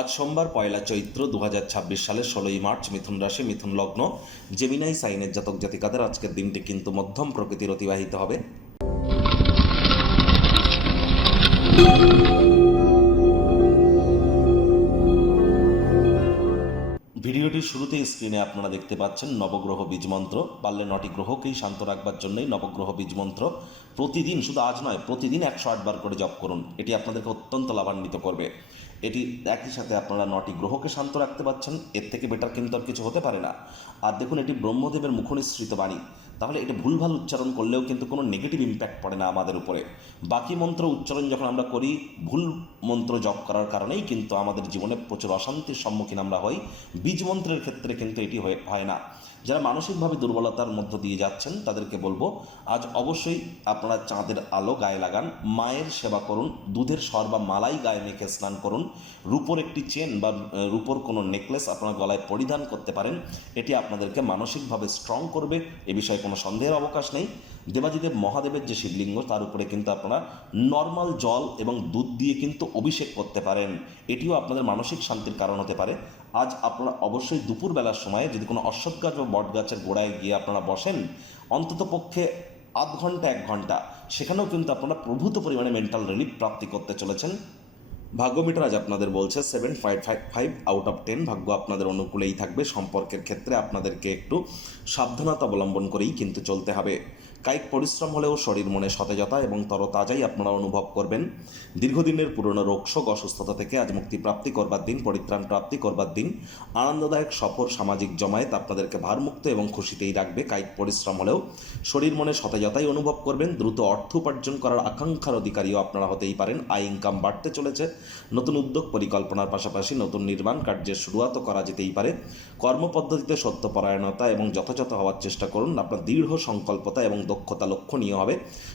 আজ সোমবার পয়লা চৈত্র 2026 সালের 16ই মার্চ। মিথুন রাশি, মিথুন লগ্ন, জেমিনাই সাইনের জাতক জাতিকাদের আজকের দিনটি কিন্তু মধ্যম প্রকৃতির অতিবাহিত হবে। ভিডিওটির শুরুতেই স্ক্রিনে আপনারা দেখতে পাচ্ছেন নবগ্রহ বীজ মন্ত্র। পারলে 9টি গ্রহকেই শান্ত রাখবার জন্যই নবগ্রহ বীজ মন্ত্র প্রতিদিন, শুধু আজ নয়, প্রতিদিন 108 বার করে জপ করুন। এটি আপনাদেরকে অত্যন্ত লাভান্বিত করবে। এটি একই সাথে আপনারা 9টি গ্রহকে শান্ত রাখতে পারছেন, এর থেকে বেটার কিন্তু আর কিছু হতে পারে না। আর দেখুন, এটি ব্রহ্মদেবের মুখনিসৃত বাণী, তাহলে এটা ভুলভাল উচ্চারণ করলেও কিন্তু কোনো নেগেটিভ ইম্প্যাক্ট পড়ে না আমাদের উপরে। বাকি মন্ত্র উচ্চারণ যখন আমরা করি, ভুল মন্ত্র জপ করার কারণেই কিন্তু আমাদের জীবনে প্রচুর অশান্তির সম্মুখীন আমরা হই। বীজ মন্ত্রের ক্ষেত্রে কিন্তু এটি হয় না। যারা মানসিকভাবে দুর্বলতার মধ্য দিয়ে যাচ্ছেন তাদেরকে বলবো, আজ অবশ্যই আপনারা চাঁদের আলো গায়ে লাগান, মায়ের সেবা করুন, দুধের সর বা মালাই গায়ে মেখে স্নান করুন, রূপোর একটি চেন বা রূপোর কোনো নেকলেস আপনারা গলায় পরিধান করতে পারেন। এটি আপনাদেরকে মানসিকভাবে স্ট্রং করবে, এ বিষয়ে কোনো সন্দেহের অবকাশ নেই। দেবাদিদেব মহাদেবের যে শিবলিঙ্গ, তার উপরে কিন্তু আপনারা নর্মাল জল এবং দুধ দিয়ে কিন্তু অভিষেক করতে পারেন। এটিও আপনাদের মানসিক শান্তির কারণ হতে পারে। আজ আপনারা অবশ্যই দুপুরবেলার সময়ে যদি কোনো অশ্বত্থ গাছ বা বট গাছের গোড়ায় গিয়ে আপনারা বসেন, অন্তত পক্ষে আধ ঘন্টা 1 ঘন্টা, সেখানেও কিন্তু আপনারা প্রভূত পরিমাণে মেন্টাল রিলিফ প্রাপ্তি করতে চলেছেন। ভাগ্যমিটার আজ আপনাদের বলছে 7.55 আউট অফ 10। ভাগ্য আপনাদের অনুকূলেই থাকবে। সম্পর্কের ক্ষেত্রে আপনাদেরকে একটু সাবধানতা অবলম্বন করেই কিন্তু চলতে হবে। কায়িক পরিশ্রম হলেও শরীর মনে সতেজতা এবং তরতাজাই আপনারা অনুভব করবেন। দীর্ঘদিনের পুরনো রোগশোক অসুস্থতা থেকে আজ মুক্তি প্রাপ্তি করবার দিন, পরিত্রাণ প্রাপ্তি করবার দিন। আনন্দদায়ক সফর, সামাজিক জমায়েত আপনাদেরকে ভারমুক্ত এবং খুশিতেই রাখবে। কায়িক পরিশ্রম হলেও শরীর মনে সতেজতাই অনুভব করবেন। দ্রুত অর্থ উপার্জন করার আকাঙ্ক্ষার অধিকারীও আপনারা হতেই পারেন। আয় ইনকাম বাড়তে চলেছে। নতুন উদ্যোগ পরিকল্পনার পাশাপাশি নতুন নির্মাণ কার্যের শুরুয়াতও করা যেতেই পারে। কর্মপদ্ধতিতে সত্যপরায়ণতা এবং যথাযথ হওয়ার চেষ্টা করুন। আপনার দৃঢ় সংকল্পতা এবং দক্ষতা লক্ষণীয় হবে।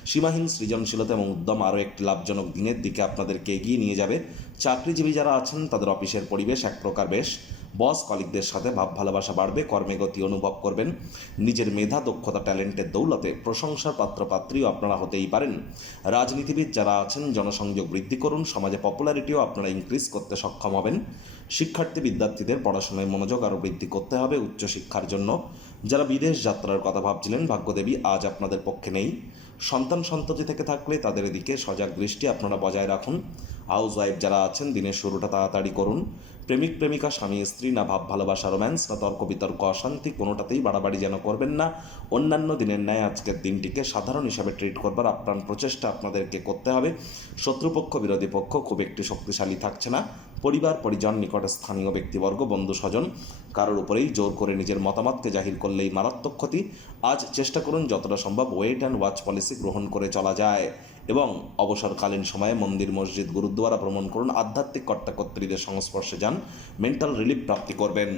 সীমাহীন সৃজনশীলতা এবং উদ্যম আরও একটি লাভজনক দিনের দিকে আপনাদেরকে এগিয়ে নিয়ে যাবে। চাকরিজীবী যারা আছেন তাদের অফিসের পরিবেশ এক প্রকার বেশ। বস কলিগদের সাথে ভাব ভালোবাসা বাড়বে। কর্মে গতি অনুভব করবেন। নিজের মেধা, দক্ষতা, ট্যালেন্টের দৌলতে প্রশংসার পাত্রপাত্রীও আপনারা হতেই পারেন। রাজনীতিবিদ যারা আছেন জনসংযোগ বৃদ্ধি করুন। সমাজে পপুলারিটিও আপনারা ইনক্রিজ করতে সক্ষম হবেন। শিক্ষার্থী বিদ্যার্থীদের পড়াশোনায় মনোযোগ আরও বৃদ্ধি করতে হবে উচ্চশিক্ষার জন্য। যারা বিদেশ যাত্রার কথা ভাবছিলেন, ভাগ্যদেবী আজ আপনাদের পক্ষে নেই। সন্তান সন্ততি থেকে থাকলে তাদের দিকে সজাগ দৃষ্টি আপনারা বজায় রাখুন। হাউস ওয়াইফ যারা আছেন দিনের শুরুটা তাড়াতাড়ি করুন। প্রেমিক প্রেমিকা, স্বামী স্ত্রী, না ভাব ভালোবাসা রোম্যান্স, না তর্ক বিতর্ক অশান্তি, কোনোটাতেই বাড়াবাড়ি যেন করবেন না। অন্যান্য দিনের ন্যায় আজকের দিনটিকে সাধারণ হিসাবে ট্রিট করবার আপ্রাণ প্রচেষ্টা আপনাদেরকে করতে হবে। শত্রুপক্ষ, বিরোধী পক্ষ খুব একটি শক্তিশালী থাকছে না। পরিবার পরিজন, নিকট স্থানীয় ব্যক্তিবর্গ, বন্ধু স্বজন, কারোর উপরেই জোর করে নিজের মতামতকে জাহির করলেই মারাত্মক ক্ষতি। আজ চেষ্টা করুন যতটা সম্ভব ওয়েট অ্যান্ড ওয়াচ পলিসি গ্রহণ করে চলা যায় এবং অবসরকালীন সময়ে মন্দির, মসজিদ, গুরুদ্বারা ভ্রমণ করুন। আধ্যাত্মিক কর্তাকর্ত্রীদের সংস্পর্শে যান, মেন্টাল রিলিফ প্রাপ্তি করবেন।